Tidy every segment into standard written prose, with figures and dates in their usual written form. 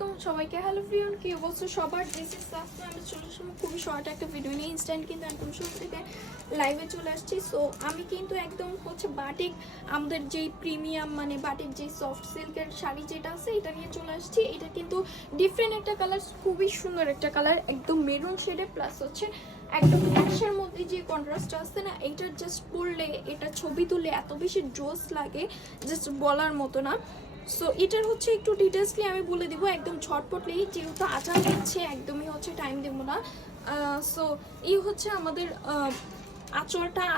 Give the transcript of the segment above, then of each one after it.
আলাইকুম সবাইকে। হ্যালো ফ্রিয়ন, কি অবস্থা সবার? দিস ইজ সাফা। আমি চলে আসলাম খুবই শর্ট একটা ভিডিও নিয়ে। ইনস্ট্যান্ট কিন্তু একদম শুরু থেকে লাইভে চলে আসছি। সো আমি কিন্তু একদম হচ্ছে বাটিক, আমাদের যেই প্রিমিয়াম মানে বাটিক যেই সফট সিল্কের শাড়ি যেটা আছে এটা নিয়ে চলে আসছি। এটা কিন্তু ডিফারেন্ট একটা কালার, খুবই সুন্দর একটা কালার, একদম মেরুন শেডে প্লাস হচ্ছে একদম অ্যাশের মধ্যে যে কন্ট্রাস্ট আসছে না, এইটা জাস্ট পরলে, এটা ছবি তুলে এত বেশি জোস লাগে, জাস্ট বলার মতো না। সো এটার হচ্ছে একটু ডিটেলসলি আমি বলে দিব একদম ঝটপটলি, যেহেতু আজান দিচ্ছে একদমই হচ্ছে টাইম দেবো না। সো এই হচ্ছে আমাদের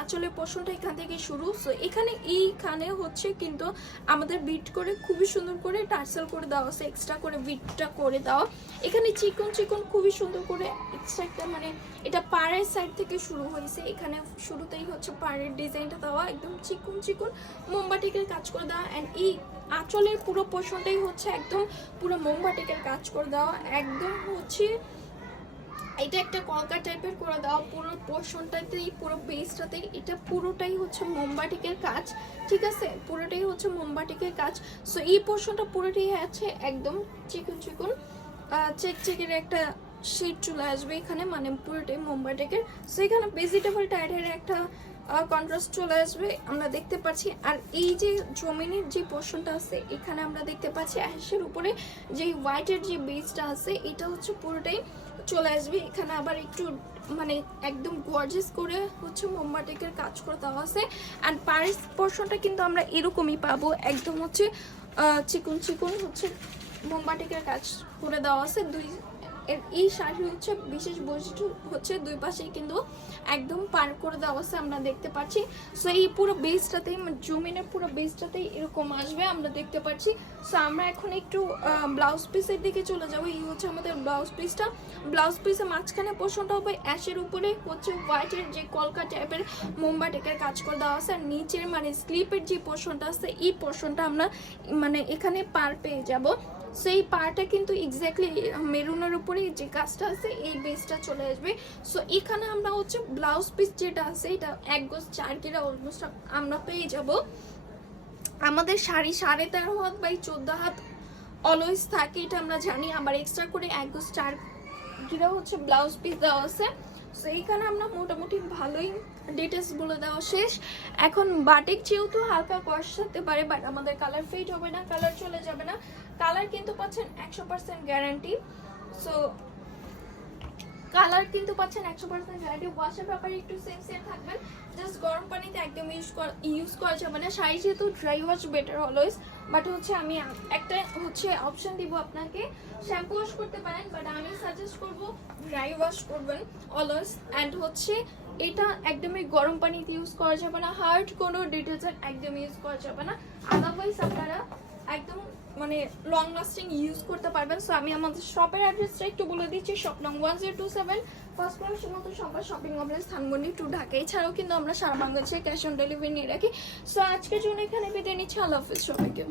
আঁচলের পোর্শনটা এখান থেকে শুরু। সো এইখানে হচ্ছে কিন্তু আমাদের বিট করে খুবই সুন্দর করে টার্সেল করে দেওয়া আছে, এক্সট্রা করে বিটটা করে দেওয়া। এখানে চিকন চিকন খুবই সুন্দর করে এক্সট্রা একটা মানে এটা পাড়ের সাইড থেকে শুরু হয়েছে। এখানে শুরুতেই হচ্ছে পাড়ের ডিজাইনটা দেওয়া, একদম চিকন চিকন মোমবাটিকের কাজ করে দেওয়া। অ্যান্ড এই আঁচলের পুরো পোর্শনটাই হচ্ছে একদম পুরো মোমবাটিকের কাজ করে দেওয়া, একদম হচ্ছে এটা একটা কলকা টাইপের করে দেওয়া। পুরো পোর্শনটাতেই, পুরো বেসটাতেই এটা পুরোটাই হচ্ছে মোমবাটিকের কাজ, ঠিক আছে? পুরোটাই হচ্ছে মোমবাটিকের কাজ। সো এই পোর্শনটা পুরোটাই আছে একদম চিকন চিকন চেকের একটা শেড চলে আসবে এখানে, মানে পুরোটাই মোমবাটিকের। সো এখানে ভেজিটেবল টাইপের একটা কন্ট্রাস্ট চলে আসবে আমরা দেখতে পাচ্ছি। আর এই যে জমিনের যে পোর্শনটা আছে এখানে আমরা দেখতে পাচ্ছি অ্যাশের উপরে যে হোয়াইটের যে বেসটা আছে এটা হচ্ছে পুরোটাই চলে আসবে। এখানে আবার একটু মানে একদম গর্জিয়াস করে হচ্ছে মোমবাটিকের কাজ করে দেওয়া আছে। অ্যান্ড পাড়ের পোর্শনটা কিন্তু আমরা এরকমই পাবো, একদম হচ্ছে চিকন চিকন হচ্ছে মোমবাটিকের কাজ করে দেওয়া আছে। এই শাড়ি হচ্ছে বিশেষ বৈশিষ্ট্য হচ্ছে দুই পাশেই কিন্তু একদম পার করে দেওয়া আছে আমরা দেখতে পাচ্ছি। সো এই পুরো বেসটাতেই, জুমিনের পুরো বেসটাতেই এরকম আসবে আমরা দেখতে পাচ্ছি। সো আমরা এখন একটু ব্লাউজ পিসের দিকে চলে যাবো। এই হচ্ছে আমাদের ব্লাউজ পিসটা। ব্লাউজ পিসের মাঝখানে পোর্শনটা হবে অ্যাশের উপরে হচ্ছে হোয়াইটের যে কলকা টাইপের মোমবাটিকের কাজ করে দেওয়া আছে। আর নিচের মানে স্লিপের যে পোর্শনটা আছে এই পোর্শনটা আমরা মানে এখানে পার পেয়ে যাব। সেই পার্টটা কিন্তু এক্স্যাক্টলি মেরুনের উপরে যে কাজটা আছে এই বেসটা চলে আসবে। সো এখানে আমরা হচ্ছে ব্লাউজ পিস যেটা আছে এটা 1 গজ 4 গিরা অলমোস্ট আমরা পেয়ে যাব। আমাদের শাড়ি 13.5 হাত বাই 14 হাত অলওয়েজ থাকে, এটা আমরা জানি। আবার এক্সট্রা করে 1 গজ 4 গিরা হচ্ছে ব্লাউজ পিস দেওয়া আছে। সো এইখানে আমরা মোটামুটি ভালোই ডিটেলস বলে দেওয়া শেষ। এখন বাটিক যেহেতু হালকা কষাতে পারে, বাট আমাদের কালার ফেড হবে না, কালার চলে যাবে না। কালার কিন্তু পাচ্ছেন 100% গ্যারান্টি। সো কালার কিন্তু পাচ্ছেন 100% গ্যারান্টি। ওয়াশের ব্যাপারে একটু সিনসিয়ার থাকবেন, জাস্ট গরম পানিতে একদম ইউজ করা যাবে না। শাড়ি যেহেতু dry wash better always, but হচ্ছে আমি একটা হচ্ছে অপশন দিব আপনাকে, শ্যাম্পু ওয়াশ করতে পারেন, বাট আমি সাজেস্ট করব ড্রাই ওয়াশ করবেন অলওয়েজ। অ্যান্ড হচ্ছে এটা একদমই গরম পানিতে ইউজ করা যাবে না, হার্ড কোনো ডিটারজেন্ট একদম ইউজ করা যাবে না, আদারওয়াইজ আপনারা একদম মানে লং লাস্টিং ইউজ করতে পারবেন। সো আমি আমাদের শপের অ্যাড্রেসটা একটু বলে দিচ্ছি। শপ নং 1027 ফার্স্ট ফ্লোর সীমান্ত সম্পদ শপিং কমপ্লেক্স, ধানমন্ডি 2, ঢাকা। এছাড়াও কিন্তু আমরা সারা বাংলাদেশে ক্যাশ অন ডেলিভারি নিয়ে রাখি। সো আজকের জন্য এখানে বিদায় নিচ্ছি। আল্লাহ হাফিজ সবাইকে।